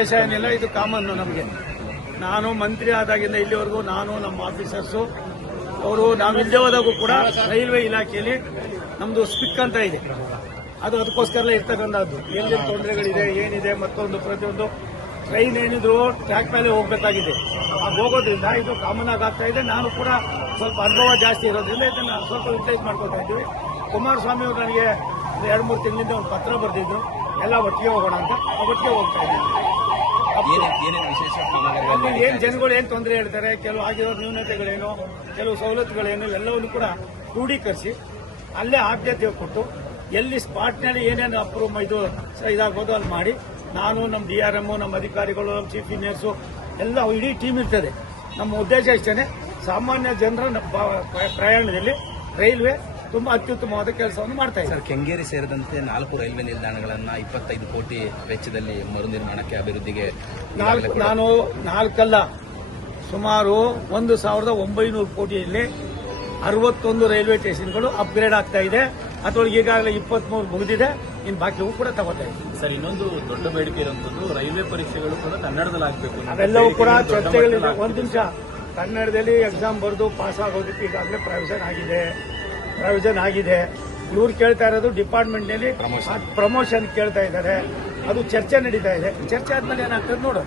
ದೇಶ ಏನಿಲ್ಲ, ಇದು ಕಾಮನ್. ನಮಗೆ ನಾನು ಮಂತ್ರಿ ಆದಾಗಿಂದ ಇಲ್ಲಿವರೆಗೂ ನಾನು ನಮ್ಮ ಆಫೀಸರ್ಸು ಅವರು ನಾವು ಇಲ್ಲದೆ ಹೋದಾಗೂ ಕೂಡ ರೈಲ್ವೆ ಇಲಾಖೆಯಲ್ಲಿ ನಮ್ದು ಸ್ಪಿಕ್ ಅಂತ ಇದೆ, ಅದು ಅದಕ್ಕೋಸ್ಕರ ಇರ್ತಕ್ಕಂಥದ್ದು. ಎಲ್ಲಿ ತೊಂದರೆಗಳಿದೆ ಏನಿದೆ ಮತ್ತೊಂದು ಪ್ರತಿಯೊಂದು ಟ್ರೈನ್ ಏನಿದ್ರು ಟ್ರ್ಯಾಕ್ ಮೇಲೆ ಹೋಗಬೇಕಾಗಿದೆ. ಹೋಗೋದ್ರಿಂದ ಇದು ಕಾಮನ್ ಆಗಿ ಆಗ್ತಾ ಇದೆ. ನಾನು ಕೂಡ ಸ್ವಲ್ಪ ಅನುಭವ ಜಾಸ್ತಿ ಇರೋದ್ರಿಂದ ಇದನ್ನು ಸ್ವಲ್ಪ ಯುಟಿಲೈಸ್ ಮಾಡ್ಕೊತಾ ಇದ್ದೀವಿ. ಕುಮಾರಸ್ವಾಮಿ ಅವರು ನನಗೆ 2-3 ತಿಂಗಳಿಂದ ಒಂದು ಪತ್ರ ಬರೆದಿದ್ರು, ಎಲ್ಲ ಒಟ್ಟಿಗೆ ಹೋಗೋಣ ಅಂತ. ಒಟ್ಟಿಗೆ ಹೋಗ್ತಾ ಇದ್ದೀವಿ. ಅಲ್ಲಿ ಏನ್ ಜನಗಳು ಏನ್ ತೊಂದರೆ ಹೇಳ್ತಾರೆ, ಕೆಲವು ಆಗಿರೋ ನ್ಯೂನತೆಗಳೇನು, ಕೆಲವು ಸವಲತ್ತುಗಳೇನು ಎಲ್ಲವನ್ನು ಕೂಡ ಕ್ರೋಢೀಕರಿಸಿ ಅಲ್ಲೇ ಆದ್ಯತೆ ಕೊಟ್ಟು ಎಲ್ಲಿ ಸ್ಪಾಟ್ನಲ್ಲಿ ಏನೇನು ಅಪ್ರೂವ್ ಇದಾಗ್ಬೋದು ಅಲ್ಲಿ ಮಾಡಿ, ನಾನು ನಮ್ಮ DRM, ನಮ್ಮ ಅಧಿಕಾರಿಗಳು, ನಮ್ಮ ಚೀಫ್ ಇಂಜಿನಿಯರ್ಸು ಎಲ್ಲ ಇಡೀ ಟೀಮ್ ಇರ್ತದೆ. ನಮ್ಮ ಉದ್ದೇಶ ಇಷ್ಟೇ, ಸಾಮಾನ್ಯ ಜನರ ಪ್ರಯಾಣದಲ್ಲಿ ರೈಲ್ವೆ ತುಂಬಾ ಅತ್ಯುತ್ತಮವಾದ ಕೆಲಸವನ್ನು ಮಾಡ್ತಾ ಇದೆ. ಸರ್, ಕೆಂಗೇರಿ ಸೇರಿದಂತೆ 4 ರೈಲ್ವೆ ನಿಲ್ದಾಣಗಳನ್ನು 25 ಕೋಟಿ ವೆಚ್ಚದಲ್ಲಿ ಮರು ನಿರ್ಮಾಣಕ್ಕೆ ಅಭಿವೃದ್ಧಿಗೆ ನಾನು 4 ಅಲ್ಲ, ಸುಮಾರು 1900 ಕೋಟಿಯಲ್ಲಿ 61 ರೈಲ್ವೆ ಸ್ಟೇಷನ್ಗಳು ಅಪ್ಗ್ರೇಡ್ ಆಗ್ತಾ ಇದೆ. ಅದರೊಳಗೆ ಈಗಾಗಲೇ 23 ಮುಗಿದಿದೆ, ಇನ್ನು ಬಾಕಿಯೂ ಕೂಡ ತಗೋತಾ ಇದೆ. ಸರ್, ಇನ್ನೊಂದು ದೊಡ್ಡ ಬೇಡಿಕೆ ಇರುವಂತದ್ದು ರೈಲ್ವೆ ಪರೀಕ್ಷೆಗಳು ಕೂಡ ಕನ್ನಡದಲ್ಲಿ ಆಗಬೇಕು. ಅವೆಲ್ಲವೂ ಕೂಡ ಚರ್ಚೆಗಳಿದೆ. ಒಂದು ನಿಮಿಷ, ಕನ್ನಡದಲ್ಲಿ ಎಕ್ಸಾಮ್ ಬರೆದು ಪಾಸ್ ಆಗೋದಕ್ಕೆ ಈಗಾಗಲೇ ಪ್ರಾವಿಷನ್ ಆಗಿದೆ. ಇವ್ರು ಕೇಳ್ತಾ ಇರೋದು ಡಿಪಾರ್ಟ್ಮೆಂಟ್ನಲ್ಲಿ ಪ್ರಮೋಷನ್ ಕೇಳ್ತಾ ಇದ್ದಾರೆ. ಅದು ಚರ್ಚೆ ನಡೀತಾ ಇದೆ. ಚರ್ಚೆ ಆದ್ಮೇಲೆ ಏನಾಗ್ತದೆ ನೋಡೋಣ.